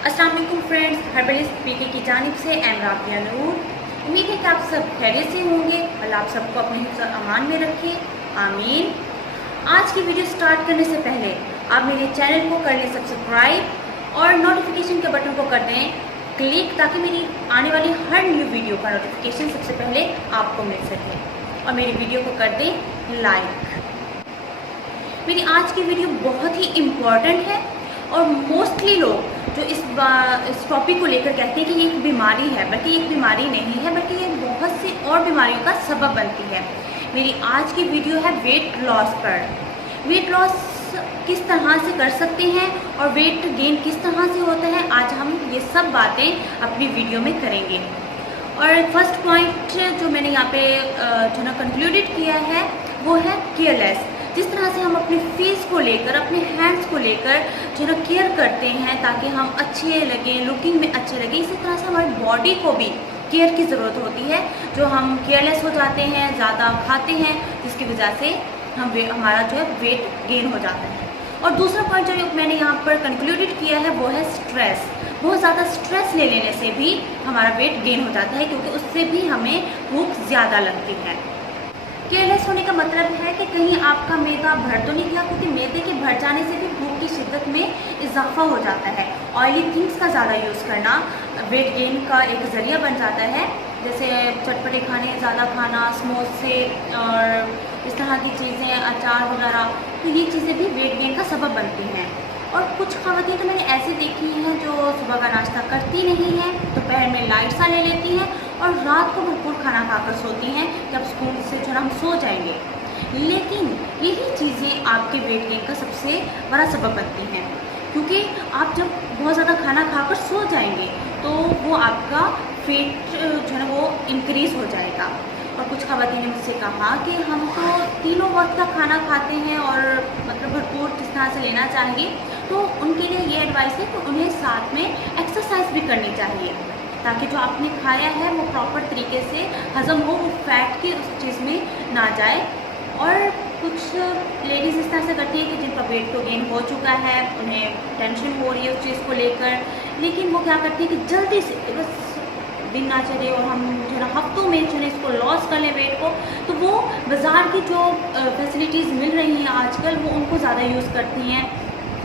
अस्सलाम वालेकुम friends, herbal speaker की जानिब से एम राबिया नूर। उम्मीद है कि आप सब खैरियत से होंगे। अल्लाह आप सबको अपने हिफ्ज़ और अमान में रखे, आमीन। आज की वीडियो स्टार्ट करने से पहले आप मेरे चैनल को कर लें सब्सक्राइब और नोटिफिकेशन के बटन को कर दें क्लिक, ताकि मेरी आने वाली हर न्यू वीडियो का नोटिफिकेशन सबसे पहले आपको मिल सके, और मेरी वीडियो को कर दें लाइक। मेरी आज की वीडियो बहुत ही इम्पॉर्टेंट है और मोस्टली लोग जो इस टॉपिक को लेकर कहते हैं कि ये एक बीमारी है, बल्कि एक बीमारी नहीं है, बल्कि ये बहुत सी और बीमारियों का सबब बनती है। मेरी आज की वीडियो है वेट लॉस पर। वेट लॉस किस तरह से कर सकते हैं और वेट गेन किस तरह से होता है, आज हम ये सब बातें अपनी वीडियो में करेंगे। और फर्स्ट पॉइंट जो मैंने यहाँ पे जो ना कंक्लूडेड किया है वो है केयरलेस। जिस तरह से हम अपने फेस को लेकर, अपने हैंड्स को लेकर जो ना केयर करते हैं ताकि हम अच्छे लगें, लुकिंग में अच्छे लगें, इसी तरह से हमारी बॉडी को भी केयर की ज़रूरत होती है। जो हम केयरलेस हो जाते हैं, ज़्यादा खाते हैं, जिसकी वजह से हमारा जो है वेट गेन हो जाता है। और दूसरा पॉइंट जो मैंने यहाँ पर कंक्लूडेड किया है वो है स्ट्रेस। बहुत ज़्यादा स्ट्रेस ले लेने से भी हमारा वेट गेन हो जाता है, क्योंकि उससे भी हमें भूख ज़्यादा लगती है। केयरलेस होने का मतलब है कि कहीं आपका मैदा भर तो नहीं गया, क्योंकि मैदे के भर जाने से भी भूख की शिद्दत में इजाफा हो जाता है। ऑयली थिंग्स का ज़्यादा यूज़ करना वेट गेन का एक ज़रिया बन जाता है, जैसे चटपटे खाने ज़्यादा खाना, समोसे और इस तरह की चीज़ें, अचार वगैरह, तो ये चीज़ें भी वेट गेन का सबब बनती हैं। और कुछ खवातीन तो मैंने ऐसी देखी हैं जो सुबह का नाश्ता करती नहीं हैं, दोपहर में लाइट सा ले लेती हैं और रात को भरपूर खाना खाकर सोती हैं कि अब स्कूल से जो हम सो जाएंगे। लेकिन यही चीज़ें आपके वेट गेन का सबसे बड़ा सबब बनती हैं, क्योंकि आप जब बहुत ज़्यादा खाना खाकर सो जाएंगे तो वो आपका वेट जो है वो इंक्रीज़ हो जाएगा। और कुछ खवातीन ने मुझसे कहा कि हम तो तीनों वक्त का खाना खाते हैं और मतलब भरपूर किस तरह से लेना चाहिए, तो उनके लिए ये एडवाइस है कि उन्हें साथ में एक्सरसाइज भी करनी चाहिए, ताकि जो आपने खाया है वो प्रॉपर तरीके से हज़म हो, वो फैट की उस चीज़ में ना जाए। और कुछ लेडीज़ इस तरह से करती हैं कि जिनका वेट तो गेन हो चुका है, उन्हें टेंशन हो रही है उस चीज़ को लेकर, लेकिन वो क्या करती है कि जल्दी से बस दिन ना चले और हम जो है ना हफ्तों में जो है इसको लॉस कर लें वेट को, तो वो बाज़ार की जो फैसिलिटीज़ मिल रही हैं आजकल वो उनको ज़्यादा यूज़ करती हैं।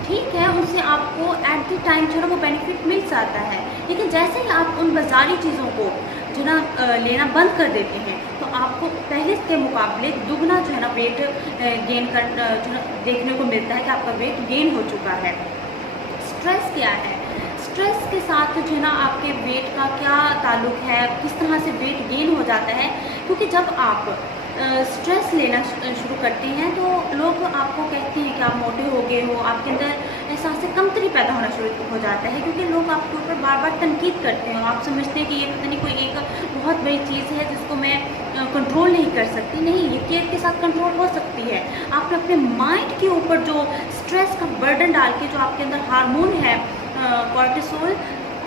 ठीक है, उनसे आपको एट द टाइम जो है वो बेनिफिट मिल जाता है, लेकिन जैसे ही आप उन बाज़ारी चीज़ों को जो ना लेना बंद कर देते हैं तो आपको पहले के मुकाबले दुगना जो है ना वेट गेन कर जो ना देखने को मिलता है कि आपका वेट गेन हो चुका है। स्ट्रेस क्या है? स्ट्रेस के साथ जो है ना आपके वेट का क्या ताल्लुक है, किस तरह से वेट गेन हो जाता है? क्योंकि जब आप स्ट्रेस लेना शुरू करते हैं तो लोग आपको कहते हैं कि आप मोटे हो गए हो, आपके अंदर एहसास कमतरी पैदा होना शुरू हो जाता है, क्योंकि लोग आपके ऊपर बार बार तनकीद करते हैं और आप समझते हैं कि ये पता नहीं कोई एक बहुत बड़ी चीज़ है जिसको मैं कंट्रोल नहीं कर सकती। नहीं, ये केयर के साथ कंट्रोल हो सकती है। आपने अपने माइंड के ऊपर जो स्ट्रेस का बर्डन डाल के, जो आपके अंदर हार्मोन है कॉर्टिसोल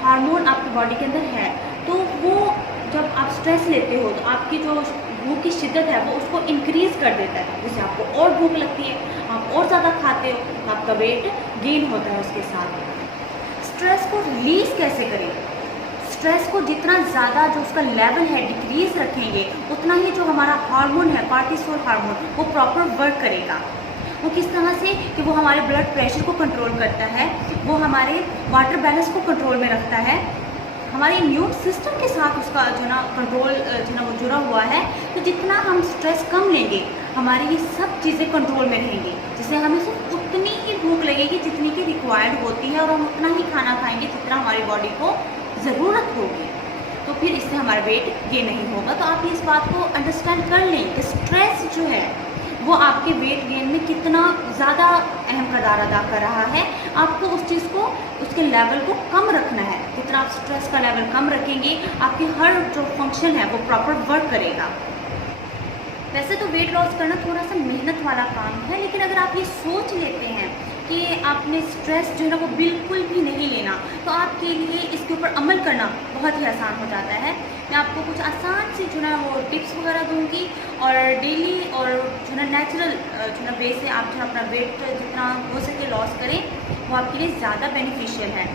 हार्मोन आपकी बॉडी के अंदर है, तो वो जब आप स्ट्रेस लेते हो तो आपकी जो भूख की शिद्दत है वो उसको इंक्रीज़ कर देता है, जिससे आपको और भूख लगती है, आप और ज़्यादा खाते हो, तो आपका वेट गेन होता है। उसके साथ स्ट्रेस को रिलीज़ कैसे करें? स्ट्रेस को जितना ज़्यादा जो उसका लेवल है डिक्रीज़ रखेंगे, उतना ही जो हमारा हार्मोन है कॉर्टिसोल हार्मोन वो प्रॉपर वर्क करेगा। वो किस तरह से कि वो हमारे ब्लड प्रेशर को कंट्रोल करता है, वो हमारे वाटर बैलेंस को कंट्रोल में रखता है, हमारे इम्यून सिस्टम के साथ उसका जो ना कंट्रोल जो ना वो जुड़ा हुआ है। तो जितना हम स्ट्रेस कम लेंगे, हमारी ये सब चीज़ें कंट्रोल में रहेंगी, जिससे हमें सिर्फ उतनी ही भूख लगेगी जितनी की रिक्वायर्ड होती है, और हम उतना ही खाना खाएंगे जितना हमारी बॉडी को ज़रूरत होगी। तो फिर इससे हमारा वेट गेन नहीं होगा। तो आप इस बात को अंडरस्टैंड कर लें कि स्ट्रेस जो है वो आपके वेट गेन में कितना ज़्यादा अहम किरदार अदा कर रहा है। आपको उस चीज़ को, उसके लेवल को कम रखना है। जितना आप स्ट्रेस का लेवल कम रखेंगे, आपकी हर जो फंक्शन है वो प्रॉपर वर्क करेगा। वैसे तो वेट लॉस करना थोड़ा सा मेहनत वाला काम है, लेकिन अगर आप ये सोच लेते हैं कि आपने स्ट्रेस जो है ना वो बिल्कुल भी नहीं लेना, तो आपके लिए इसके ऊपर अमल करना बहुत ही आसान हो जाता है। मैं आपको कुछ आसान सी जो ना वो टिप्स वगैरह दूंगी, और डेली और जो ना नेचुरल जो ना वे से आप जो अपना वेट जितना हो सके लॉस करें, वो आपके लिए ज़्यादा बेनिफिशियल है।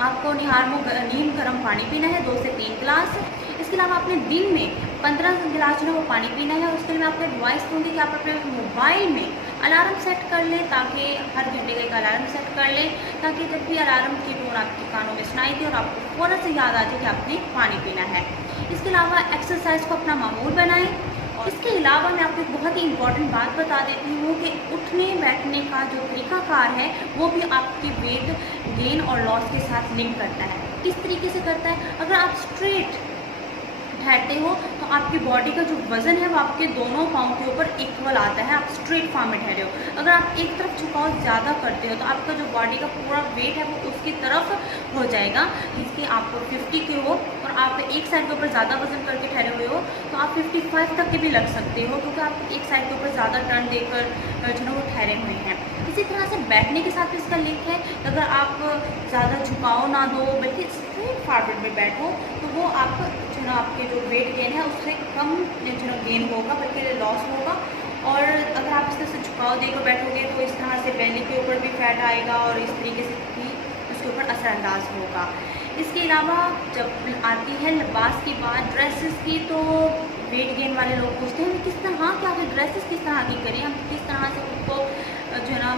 आपको नीम गर्म पानी पीना है 2 से 3 गिलास। इसके अलावा आपने दिन में 15 गिलास जो है वो पानी पीना है। उसके लिए मैं आपको एडवाइस दूँगी कि आप अपने मोबाइल में अलार्म सेट कर लें, ताकि हर घंटे का एक अलार्म सेट कर लें, ताकि जब भी अलार्म की टोन आपके कानों में सुनाई दे और आपको फ़ौरन से याद आ जाए कि आपने पानी पीना है। इसके अलावा एक्सरसाइज को अपना मामूल बनाएं। और इसके अलावा मैं आपको एक बहुत ही इंपॉर्टेंट बात बता देती हूँ कि उठने बैठने का जो तरीक़ाकार है वो भी आपके वेट गेन और लॉस के साथ लिंक करता है। किस तरीके से करता है? अगर आप स्ट्रेट बैठते हो तो आपकी बॉडी का जो वज़न है वो आपके दोनों पाँव के ऊपर इक्वल आता है, आप स्ट्रेट फॉर्म में ठहरे हो। अगर आप एक तरफ झुकाव ज़्यादा करते हो तो आपका जो बॉडी का पूरा वेट है वो उसकी तरफ हो जाएगा। इसके आप 50 के हो और आप एक साइड के ऊपर ज़्यादा वज़न करके ठहरे हुए हो तो आप 55 तक के भी लग सकते हो, क्योंकि आप एक साइड के ऊपर ज़्यादा टर्न देकर जो है वो ठहरे हुए हैं। इसी तरह से बैठने के साथ भी इसका लिंक है। अगर आप ज़्यादा झुकाव ना दो बल्कि स्ट्रेट फॉरवर्ड में बैठो तो वो आप जो ना आपके जो वेट गेन है उससे कम जो ना गेन होगा बल्कि लॉस होगा। और अगर आप इस तरह से झुकाव देकर बैठोगे तो इस तरह से बेली के ऊपर भी फैट आएगा और इस तरीके से भी उसके ऊपर असरअंदाज होगा। इसके अलावा जब आती है लिबास की बात, ड्रेसेस की, तो वेट गेन वाले लोग पूछते हैं किस तरह क्या ड्रेसेस किस तरह की करें, हम किस तरह से उनको जो है ना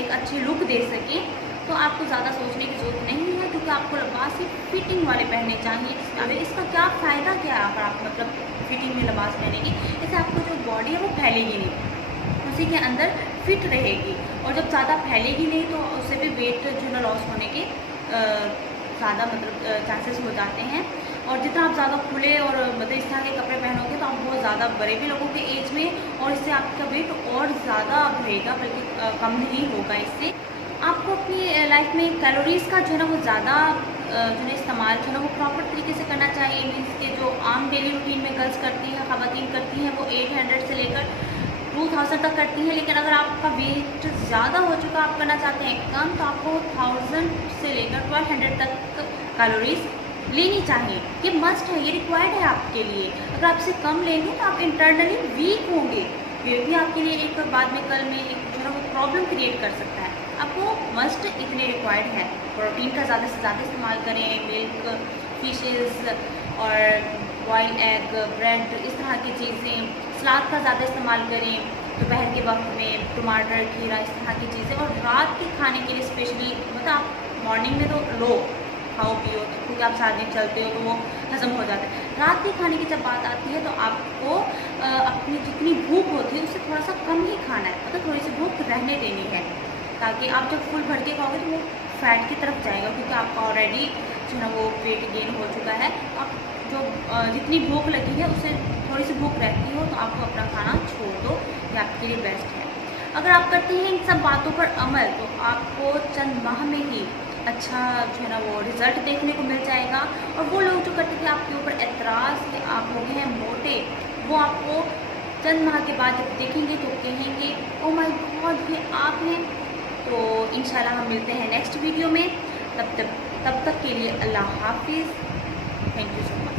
एक अच्छी लुक दे सकें। तो आपको ज़्यादा सोचने की ज़रूरत नहीं है, क्योंकि आपको लिबास ही फिटिंग वाले पहनने चाहिए। अब इसका क्या फ़ायदा क्या है अगर आप मतलब फिटिंग में लिबास पहनेंगे, इससे आपको जो बॉडी है वो फैलेगी नहीं, उसी के अंदर फिट रहेगी। और जब ज़्यादा फैलेगी नहीं तो उससे भी वेट जो है लॉस होने के ज़्यादा मतलब चांसेस हो जाते हैं। और जितना आप ज़्यादा खुले और मतलब इस तरह के कपड़े पहनोगे तो आप बहुत ज़्यादा बड़े भी लोगों के एज में और इससे आपका वेट और ज़्यादा बढ़ेगा बल्कि कम नहीं होगा। इससे आपको अपनी लाइफ में कैलोरीज़ का जो है ना वो ज़्यादा जो है इस्तेमाल जो है ना वो प्रॉपर तरीके से करना चाहिए। मीन्स के जो आम डेली रूटीन में गर्ल्स करती हैं, ख़वातीन करती हैं, वो 800 से लेकर 2000 तक करती हैं। लेकिन अगर आपका वेट ज़्यादा हो चुका, आप करना चाहते हैं कम, तो आपको 1000 से लेकर 1200 तक कैलोरीज़ लेनी चाहिए। ये मस्ट है, ये रिक्वायर्ड है आपके लिए। अगर आपसे कम लेंगे तो आप इंटरनली वीक होंगे, फिर भी आपके लिए एक बाद में कल में एक जो है वो प्रॉब्लम क्रिएट कर सकता है। आपको मस्ट इतने रिक्वायर्ड है। प्रोटीन का ज़्यादा से ज़्यादा इस्तेमाल करें, मिल्क, फिशेस और बॉइल एग, ब्रेड, इस तरह की चीज़ें। सलाद का ज़्यादा इस्तेमाल करें दोपहर के वक्त में, टमाटर, खीरा, इस तरह की चीज़ें। और रात के खाने के लिए स्पेशली मतलब आप मॉर्निंग में तो लो खाओ पियो क्योंकि आप सारा दिन चलते हो तो वो हज़म हो जाता है। रात के खाने की जब बात आती है तो आपको अपनी जितनी भूख होती है उससे थोड़ा सा कम ही खाना है, मतलब थोड़ी सी भूख रहने देनी है, ताकि आप जब फुल भर के खाओगे तो वो फैट की तरफ जाएगा, क्योंकि आपका ऑलरेडी जो है वो वेट गेन हो चुका है। आप जो जितनी भूख लगी है उससे थोड़ी सी भूख रहती हो तो आपको अपना खाना छोड़ दो, ये आपके लिए बेस्ट है। अगर आप करते हैं इन सब बातों पर अमल तो आपको चंद माह में ही अच्छा जो है ना वो रिज़ल्ट देखने को मिल जाएगा। और वो लोग जो करते थे आपके ऊपर एतराज़ कि आप हो गए हैं मोटे, वो आपको चंद माह के बाद जब देखेंगे तो कहेंगे ओ माय गॉड ये आप हैं। तो इंशाल्लाह हम मिलते हैं नेक्स्ट वीडियो में। तब तक के लिए अल्लाह हाफिज़। Thank you so much.